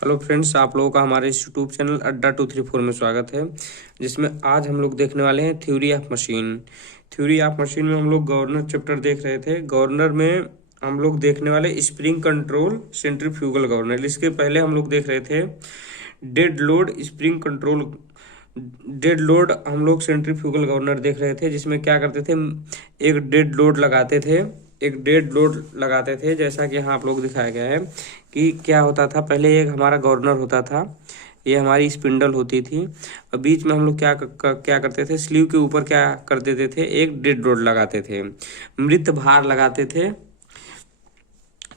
Hello friends, आप लोगों का हमारे इस यूट्यूब चैनल अड्डा 234 में स्वागत है, जिसमें आज हम लोग देखने वाले हैं theory of machine. Theory of machine में हम लोग गवर्नर चैप्टर देख रहे थे। गवर्नर में हम लोग देखने वाले स्प्रिंग कंट्रोल सेंट्रीफ्यूगल गवर्नर। इसके पहले हम लोग देख रहे थे dead load spring control. Dead load हम लोग सेंट्रीफ्यूगल गवर्नर देख रहे थे, जिसमें क्या करते थे, एक डेड लोड लगाते थे। जैसा कि यहाँ आप लोग दिखाया गया है कि क्या होता था। पहले एक हमारा गवर्नर होता था, ये हमारी स्पिंडल होती थी, और बीच में हम लोग क्या करते थे, स्लीव के ऊपर क्या कर देते थे, एक डेड लोड लगाते थे, मृत भार लगाते थे।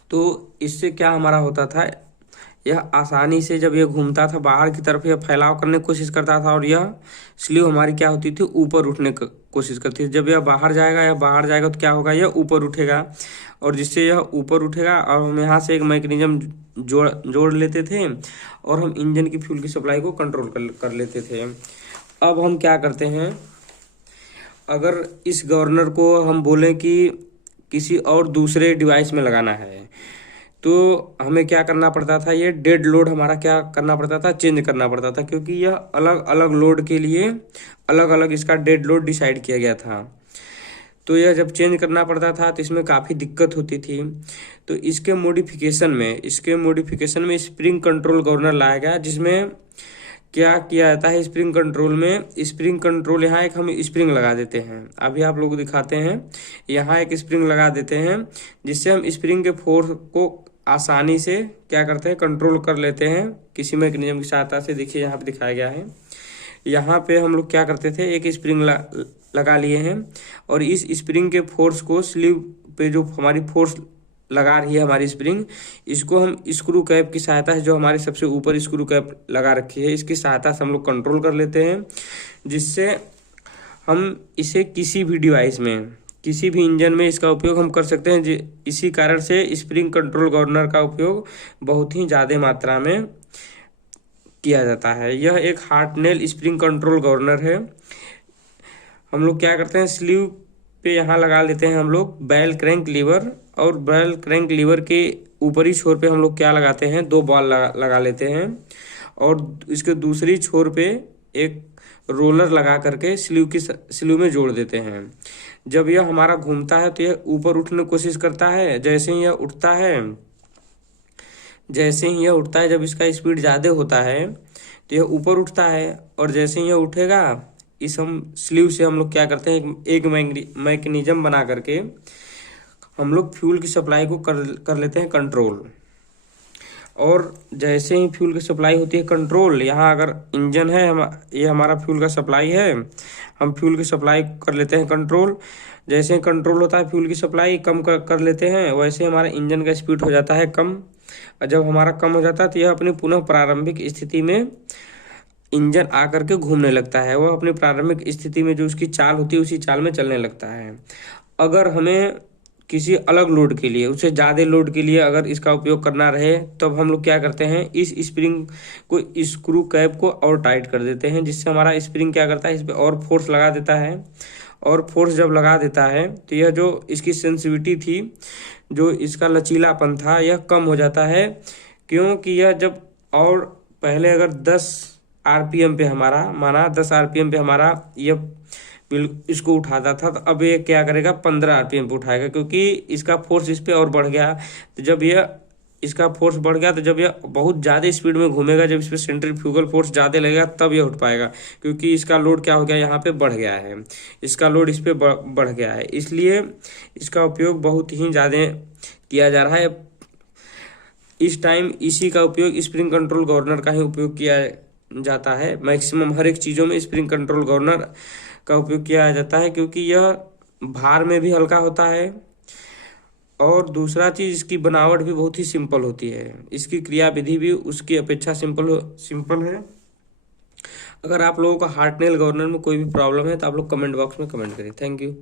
तो इससे क्या हमारा होता था, यह आसानी से जब यह घूमता था बाहर की तरफ, यह फैलाव करने की कोशिश करता था, और यह स्लीव हमारी क्या होती थी, ऊपर उठने की कोशिश करती थी। जब यह बाहर जाएगा तो क्या होगा, यह ऊपर उठेगा, और जिससे यह ऊपर उठेगा, और हम यहाँ से एक मैकेनिज्म जोड़ लेते थे, और हम इंजन की फ्यूल की सप्लाई को कंट्रोल कर लेते थे। अब हम क्या करते हैं, अगर इस गवर्नर को हम बोलें कि किसी और दूसरे डिवाइस में लगाना है, तो हमें क्या करना पड़ता था, ये डेड लोड हमारा क्या करना पड़ता था, चेंज करना पड़ता था, क्योंकि यह अलग अलग लोड के लिए अलग अलग इसका डेड लोड डिसाइड किया गया था। तो यह जब चेंज करना पड़ता था तो इसमें काफ़ी दिक्कत होती थी। तो इसके मॉडिफिकेशन में स्प्रिंग कंट्रोल गवर्नर लाया गया, जिसमें क्या किया जाता है, स्प्रिंग कंट्रोल यहाँ एक हम स्प्रिंग लगा देते हैं। अभी आप लोग को दिखाते हैं, यहाँ एक स्प्रिंग लगा देते हैं, जिससे हम स्प्रिंग के फोर्स को आसानी से क्या करते हैं, कंट्रोल कर लेते हैं किसी मैकेनिज्म की सहायता से। देखिए यहाँ पे दिखाया गया है, यहाँ पे हम लोग क्या करते थे, एक स्प्रिंग लगा लिए हैं, और इस स्प्रिंग के फोर्स को स्लीव पे जो हमारी फोर्स लगा रही है हमारी स्प्रिंग, इसको हम स्क्रू कैप की सहायता से, जो हमारे सबसे ऊपर स्क्रू कैप लगा रखी है, इसकी सहायता से हम लोग कंट्रोल कर लेते हैं, जिससे हम इसे किसी भी डिवाइस में, किसी भी इंजन में इसका उपयोग हम कर सकते हैं। इसी कारण से स्प्रिंग कंट्रोल गवर्नर का उपयोग बहुत ही ज़्यादा मात्रा में किया जाता है। यह एक हार्टनेल स्प्रिंग कंट्रोल गवर्नर है। हम लोग क्या करते हैं, स्लीव पे यहाँ लगा लेते हैं हम लोग बेल क्रैंक लीवर, और बेल क्रैंक लीवर के ऊपरी छोर पे हम लोग क्या लगाते हैं, दो बॉल लगा लेते हैं, और इसके दूसरी छोर पे एक रोलर लगा करके स्लीव में जोड़ देते हैं। जब यह हमारा घूमता है तो यह ऊपर उठने की कोशिश करता है। जैसे ही यह उठता है, जब इसका स्पीड ज़्यादा होता है तो यह ऊपर उठता है, और जैसे ही यह उठेगा, इस हम स्लीव से हम लोग क्या करते हैं, एक मैकेनिज्म बना करके हम लोग फ्यूल की सप्लाई को कर लेते हैं कंट्रोल। और जैसे ही फ्यूल की सप्लाई होती है कंट्रोल, यहाँ अगर इंजन है, ये हमारा फ्यूल का सप्लाई है, हम फ्यूल की सप्लाई कर लेते हैं कंट्रोल। जैसे ही कंट्रोल होता है, फ्यूल की सप्लाई कम कर लेते हैं, वैसे हमारा इंजन का स्पीड हो जाता है कम। और जब हमारा कम हो जाता है तो यह अपनी पुनः प्रारंभिक स्थिति में इंजन आकर के घूमने लगता है। वह अपनी प्रारंभिक स्थिति में जो उसकी चाल होती है, उसी चाल में चलने लगता है। अगर हमें किसी अलग लोड के लिए, उससे ज़्यादा लोड के लिए अगर इसका उपयोग करना रहे, तब हम लोग क्या करते हैं, इस स्प्रिंग को, स्क्रू कैप को और टाइट कर देते हैं, जिससे हमारा स्प्रिंग क्या करता है, इस पर और फोर्स लगा देता है। और फोर्स जब लगा देता है तो यह जो इसकी सेंसिटिविटी थी, जो इसका लचीलापन था, यह कम हो जाता है। क्योंकि यह जब, और पहले अगर 10 आरपीएम पे हमारा, माना 10 आरपीएम पे हमारा यह इसको उठाता था, तो अब ये क्या करेगा, 15 आरपीएम पे उठाएगा, क्योंकि इसका फोर्स इस पे और बढ़ गया। तो जब यह इसका फोर्स बढ़ गया, तो जब यह बहुत ज़्यादा स्पीड में घूमेगा, जब इस पर सेंट्रीफ्यूगल फोर्स ज़्यादा लगेगा, तब यह उठ पाएगा, क्योंकि इसका लोड क्या हो गया, यहाँ पे बढ़ गया है, इसका लोड इस पे बढ़ गया है। इसलिए इसका उपयोग बहुत ही ज़्यादा किया जा रहा है इस टाइम। इसी का उपयोग स्प्रिंग कंट्रोल गवर्नर का ही उपयोग किया जाता है। मैक्सिमम हर एक चीज़ों में स्प्रिंग कंट्रोल गवर्नर का उपयोग किया जाता है, क्योंकि यह भार में भी हल्का होता है, और दूसरा चीज़, इसकी बनावट भी बहुत ही सिंपल होती है। इसकी क्रियाविधि भी उसकी अपेक्षा सिंपल है। अगर आप लोगों को हार्टनेल गवर्नर में कोई भी प्रॉब्लम है तो आप लोग कमेंट बॉक्स में कमेंट करिए। Thank you.